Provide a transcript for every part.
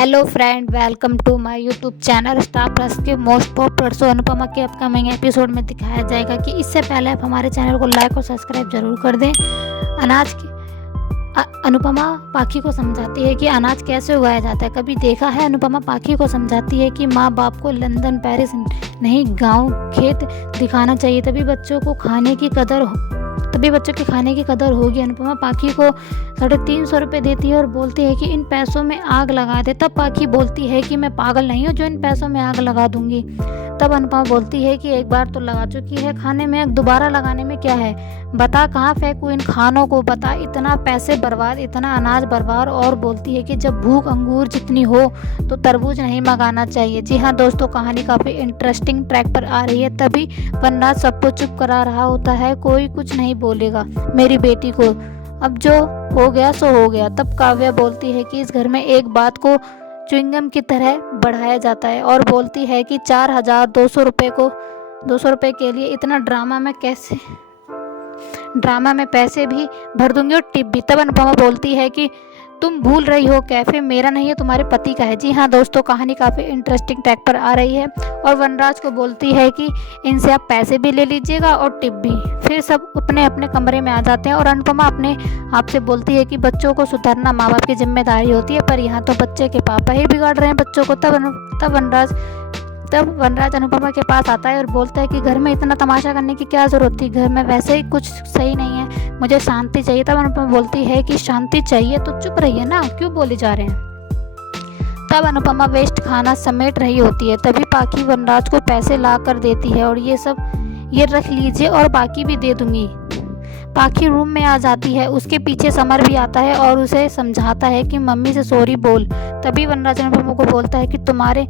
Hello friend, welcome to my YouTube channel Star Plus के most popular show Anupama के upcoming episode में दिखाया जाएगा कि इससे पहले आप हमारे चैनल को लाइक और सब्सक्राइब जरूर कर दें। अनुपमा पाखी को समझाती है कि अनाज कैसे उगाया जाता है। कभी देखा है? अनुपमा पाखी को समझाती है कि माँ बाप को लंदन पेरिस नहीं, गांव खेत दिखाना चाहिए, तभी बच्चों के खाने की कदर होगी। अनुपमा पाखी को 350 रुपये देती है और बोलती है कि इन पैसों में आग लगा दे। तब पाखी बोलती है कि मैं पागल नहीं हूँ जो इन पैसों में आग लगा दूंगी। तब अनुपमा बोलती है कि एक बार तो लगा चुकी है, खाने में आग दोबारा लगाने में क्या है, बता कहाँ फेंकूं इन खानों को, बता इतना पैसे बर्बाद, इतना अनाज बर्बाद। और बोलती है कि जब भूख अंगूर जितनी हो तो तरबूज नहीं मंगाना चाहिए। जी हाँ दोस्तों, कहानी काफ़ी इंटरेस्टिंग ट्रैक पर आ रही है। तभी वनराज सबको चुप करा रहा होता है, कोई कुछ नहीं बोलेगा मेरी बेटी को, अब जो हो गया सो हो गया। तब काव्या बोलती है कि इस घर में एक बात को च्युइंगम की तरह बढ़ाया जाता है और बोलती है कि 4200 रुपये के लिए इतना ड्रामा में पैसे भी भर दूंगी और टिप भी। तब अनुपमा बोलती है कि तुम भूल रही हो, कैफे मेरा नहीं है, तुम्हारे पति का है। जी हाँ दोस्तों, कहानी काफ़ी इंटरेस्टिंग ट्रैक पर आ रही है और वनराज को बोलती है कि इनसे आप पैसे भी ले लीजिएगा और टिप भी। फिर सब अपने अपने कमरे में आ जाते हैं और अनुपमा अपने आप से बोलती है कि बच्चों को सुधारना माँ बाप की जिम्मेदारी होती है, पर यहाँ तो बच्चे के पापा ही बिगाड़ रहे हैं बच्चों को। तब वनराज अनुपमा के पास आता है और बोलता है कि घर में इतना तमाशा करने की क्या ज़रूरत थी, घर में वैसे ही कुछ सही नहीं है, मुझे शांति चाहिए। तब अनुपमा बोलती है कि शांति चाहिए तो चुप रहिए ना, क्यों बोले जा रहे हैं। तब अनुपमा वेस्ट खाना समेट रही होती है। तभी पाखी वनराज को पैसे ला कर देती है और ये रख लीजिए और बाकी भी दे दूंगी। पाखी रूम में आ जाती है, उसके पीछे समर भी आता है और उसे समझाता है कि मम्मी से सॉरी बोल। तभी वनराज अनुपमा को बोलता है कि तुम्हारे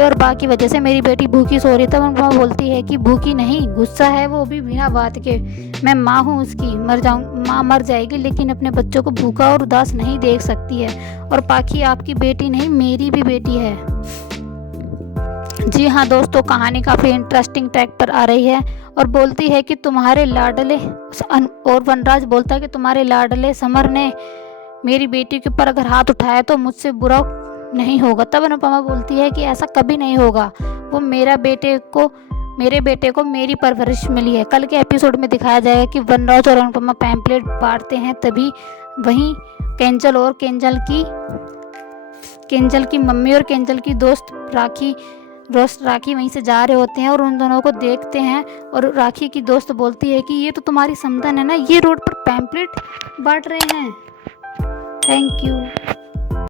और बा की वजह से मेरी बेटी भूखी सो रही। तब अनुपमा बोलती है कि भूखी नहीं, गुस्सा है वो भी बिना बात के, मैं माँ हूँ उसकी, माँ मर जाएगी लेकिन अपने बच्चों को भूखा और उदास नहीं देख सकती है। और पाखी आपकी बेटी नहीं, मेरी भी बेटी है। जी हाँ दोस्तों, कहानी काफ़ी इंटरेस्टिंग ट्रैक पर आ रही है और बोलती है कि तुम्हारे लाडले, और वनराज बोलता है कि तुम्हारे लाडले समर ने मेरी बेटी के ऊपर अगर हाथ उठाया तो मुझसे बुरा नहीं होगा। तब अनुपमा बोलती है कि ऐसा कभी नहीं होगा, वो मेरे बेटे को मेरी परवरिश मिली है। कल के एपिसोड में दिखाया जाएगा कि वनराज और अनुपमा पैम्पलेट बांटते हैं, तभी वहीं केंजल की मम्मी और केंजल की दोस्त राखी वहीं से जा रहे होते हैं और उन दोनों को देखते हैं और राखी की दोस्त बोलती है कि ये तो तुम्हारी समधन है ना, ये रोड पर पैम्पलेट बांट रहे हैं। Thank you.